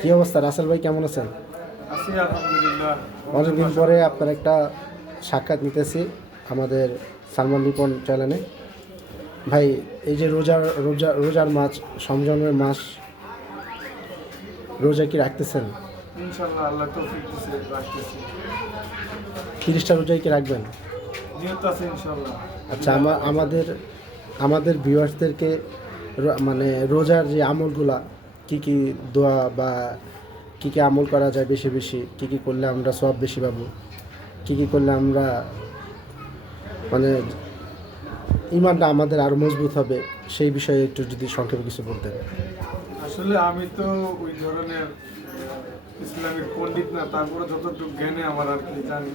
কি অবস্থা রাসেল ভাই, কেমন আছেন? আছি আলহামদুলিল্লাহ। অনেকদিন পরে আপনার একটা সাক্ষাৎ নিতেছি আমাদের সালমান রিপন চ্যানেলে। ভাই, এই যে রোজার মাস, রমজানের মাস, রোজা কি রাখতেছেন? ইনশাআল্লাহ আল্লাহ তৌফিক দিছে, রাখতেছি। 30টা রোজাই কি রাখবেন? নিয়ত আছে ইনশাআল্লাহ। আচ্ছা, আমাদের আমাদের ভিউয়ার্সদেরকে মানে রোজার যে আমলগুলা, কি কি দোয়া বা কি কি আমল করা যায় বেশি বেশি, কি কি করলে আমরা সব বেশি পাবো, কি কি করলে আমরা মানে ইমানটা আমাদের আরও মজবুত হবে, সেই বিষয়ে একটু যদি সংক্ষেপে কিছু বলতেন। আসলে আমি তো ওই ধরনের ইসলামের পণ্ডিত না, তারপরে যতটুকু জ্ঞানে আমার আর কি জানি,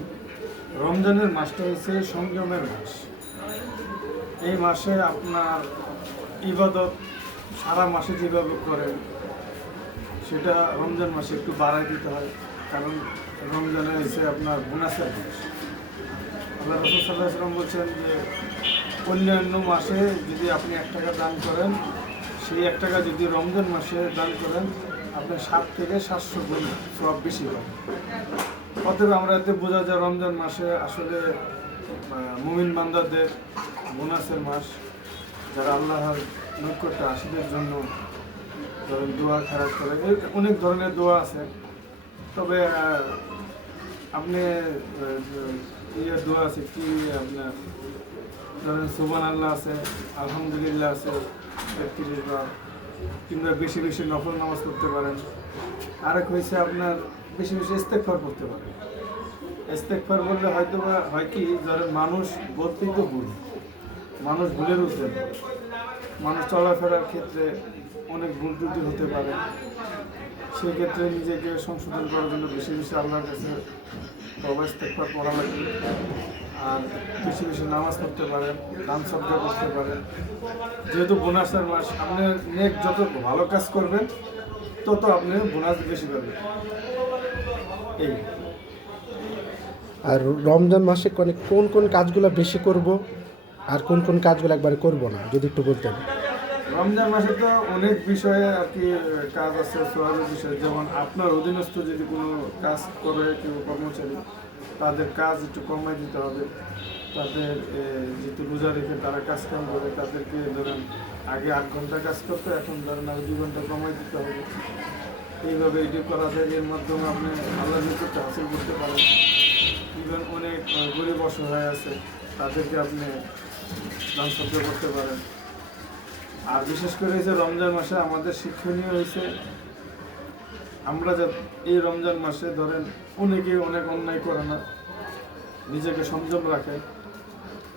রমজানের মাসটা হচ্ছে সংযমের মাস। এই মাসে আপনার ইবাদত সারা মাসে যেভাবে করেন সেটা রমজান মাসে একটু বাড়ায় দিতে হয়, কারণ রমজানে হচ্ছে আপনার বোনাসের মাস। আল্লাহ রাসূল সাল্লাল্লাহু আলাইহি ওয়াসাল্লাম বলছেন যে অন্যান্য মাসে যদি আপনি 1 টাকা দান করেন, সেই 1 টাকা যদি রমজান মাসে দান করেন, আপনার 7 থেকে 700 গুণ সওয়াব বেশি হয়। অতএব আমরা এতে বোঝা যায় রমজান মাসে আসলে মুমিন বান্দাদের বোনাসের মাস। যারা আল্লাহর নৈকট্যে আসীদের জন্য ধরেন দোয়া খারাপ করে, অনেক ধরনের দোয়া আছে। তবে আপনি দোয়া আছে কি আপনার ধরেন সুবহান আল্লাহ আছে, আলহামদুলিল্লাহ আছে 31 বার, কিংবা বেশি বেশি নফল নামাজ পড়তে পারেন। আরেক হয়েছে আপনার বেশি বেশি ইস্তেগফার করতে পারেন। ইস্তেগফার বললে হয়তো বা হয় কি, ধরেন মানুষ বলতেই তো ভুল, মানুষ ভুলের উঠবে, মানুষ চলাফেরার ক্ষেত্রে অনেক ভুল ত্রুটি হতে পারে। সেক্ষেত্রে নিজেকে সংশোধন করার জন্য বেশি বেশি আল্লাহর কাছে তওবা ইস্তেগফার পড়া লাগবে। আর বেশি বেশি নামাজ পড়তে পারেন, দান সদকা করতে পারেন। যেহেতু বোনাসের মাস, আপনি নেক যত ভালো কাজ করবেন তত আপনি বোনাস বেশি পাবেন। এই আর রমজান মাসে কোন কোন কাজগুলো বেশি করব আর কোন কোন কাজগুলো একবারে করব না, যদি একটু বলতেন। রমজান মাসে তো অনেক বিষয়ে আর কি কাজ আছে, সওয়াবের বিষয়। যেমন আপনার অধীনস্থ যদি কোনো কাজ করে কেউ কর্মচারী, তাদের কাজ একটু কমাই দিতে হবে। তাদের যেহেতু রোজা রেখে তারা কাজ কাম করে, তাদেরকে ধরেন আগে 8 ঘন্টা কাজ করতে, এখন ধরেন আরো 2 ঘন্টা কমাই দিতে হবে। এইভাবে এটি করা যায়, এর মাধ্যমে আপনি আল্লাহর নিকটে হাসিল করতে পারেন। ইভেন অনেক গরিব অসহায় আছে, তাদেরকে আপনি দান সহ্য করতে পারেন। আর বিশেষ করে যে রমজান মাসে আমাদের শিক্ষণীয় হয়েছে, আমরা যে এই রমজান মাসে ধরেন অনেকে অনেক অন্যায় করে না, নিজেকে সংযম রাখে।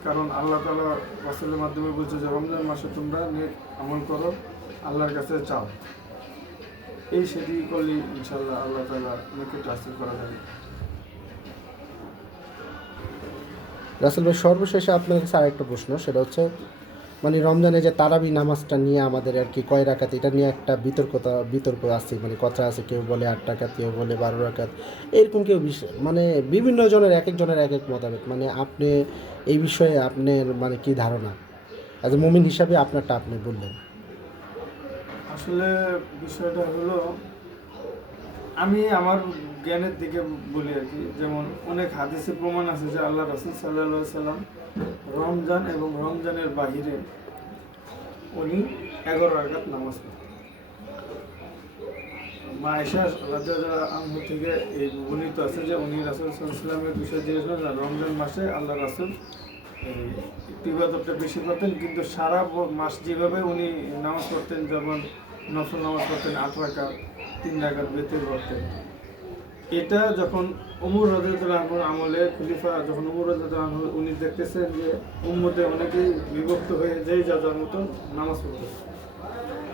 কারণ আল্লাহ তাআলা রাসূলের মাধ্যমে বলছে যে রমজান মাসে তোমরা নেক আমল করো, আল্লাহর কাছে চাও। এই সেটি করলে ইনশাআল্লাহ আল্লাহ তাআলা নিকট হাসিল করা যাবে। রাসেল ভাই, সর্বশেষে আপনার কাছে আরেকটা প্রশ্ন, সেটা হচ্ছে মানে রমজানে যে তারাবি নামাজটা নিয়ে আমাদের আর কি কয় রাকাত, এটা নিয়ে একটা বিতর্ক আছে, মানে কথা আছে, কেউ বলে 8 রাকাত, কেউ বলে 12 রাকাত, এরকম কেউ মানে বিভিন্ন জনের এক একজনের এক এক মতামত। মানে আপনি এই বিষয়ে আপনার মানে কি ধারণা, অ্যাজ এ মুমিন হিসাবে আপনারটা আপনি বললেন। আসলে বিষয়টা হলো, আমি আমার জ্ঞানের দিকে বলি আর কি। যেমন অনেক হাদিসে প্রমাণ আছে যে আল্লাহ রাসূল সাল্লাল্লাহু আলাইহি সাল্লাম রমজান এবং রমজানের বাহিরে উনি 11 রাকাত নামাজ পড়তেন। মা আয়েশা রাদিয়াল্লাহু আনহা থেকে এই বর্ণিত আছে যে উনি রাসূল সাল্লাল্লাহু আলাইহি সাল্লামের বিষয়ে জিজ্ঞেস করেন, রমজান মাসে আল্লাহ রাসূল এই ইবাদতটা বেশি করতেন, কিন্তু সারা মাস যেভাবে উনি নামাজ পড়তেন, যেমন নফল নামাজ পড়তেন 8 রাকাত, 3 রাকাত বেতের পড়তেন। এটা যখন ওমর রাদিয়াল্লাহু আনহুর আমলে খলিফা, যখন ওমর রাদিয়াল্লাহু আনহু উনি দেখতেছেন যে উম্মতে অনেকেই বিভক্ত হয়ে যেই যার মতো নামাজ পড়তে,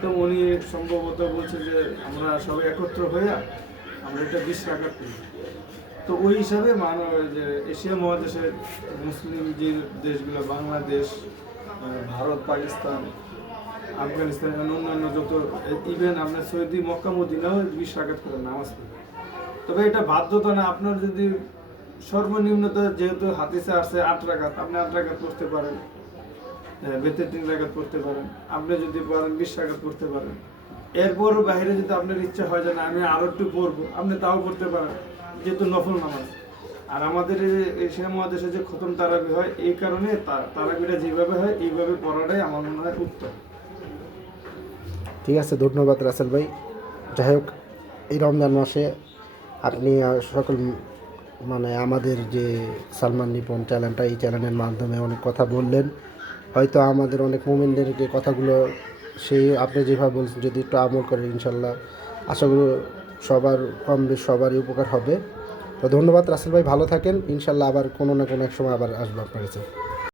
তো উনি সম্ভবত বলছে যে আমরা সবাই একত্র হয়ে আমরা এটা 20 রাকাত করি। তো ওই হিসাবে যে এশিয়া মহাদেশের মুসলিম যে দেশগুলো, বাংলাদেশ, ভারত, পাকিস্তান, আফগানিস্তান এবং অন্যান্য যত, ইভেন আপনার সৌদি, মক্কা, মদিনাও 20 রাকাত করে নামাজ পড়ে। তবে এটা বাধ্যতা না, আপনার যদি সর্বনিম্নত, যেহেতু হাদিসে আসছে 8 রাকাত, আপনি 8 রাকাত পড়তে পারেন, বেতের 3 রাকাত পড়তে পারেন, আপনি যদি পারেন 20 রাকাত পড়তে পারেন। এরপরও বাইরে যদি আপনার ইচ্ছা হয় যে না আমি আরো একটু পড়বো, আপনি তাও করতে পারেন, যেহেতু নফল নামাজ। আর আমাদের এই এশিয়া মহাদেশে যে খতম তারাবি হয়, এই কারণে তারাবিটা যেভাবে হয় এইভাবে পড়াটাই আমার মনে হয় উত্তম। ঠিক আছে, ধন্যবাদ রাসেল ভাই। যাই হোক, এই রমজান মাসে আপনি সকল মানে আমাদের যে সালমান নিপন চ্যানেলটা, এই চ্যানেলের মাধ্যমে অনেক কথা বললেন। হয়তো আমাদের অনেক মোমেন্টের যে কথাগুলো সেই আপনি যেভাবে বলছেন যদি একটু আমল করেন ইনশাল্লাহ আশা করি সবার কম বেশ সবারই উপকার হবে। তো ধন্যবাদ রাসেল ভাই, ভালো থাকেন। ইনশাল্লাহ আবার কোনো না কোনো এক সময় আবার আসবো আপনার কাছে।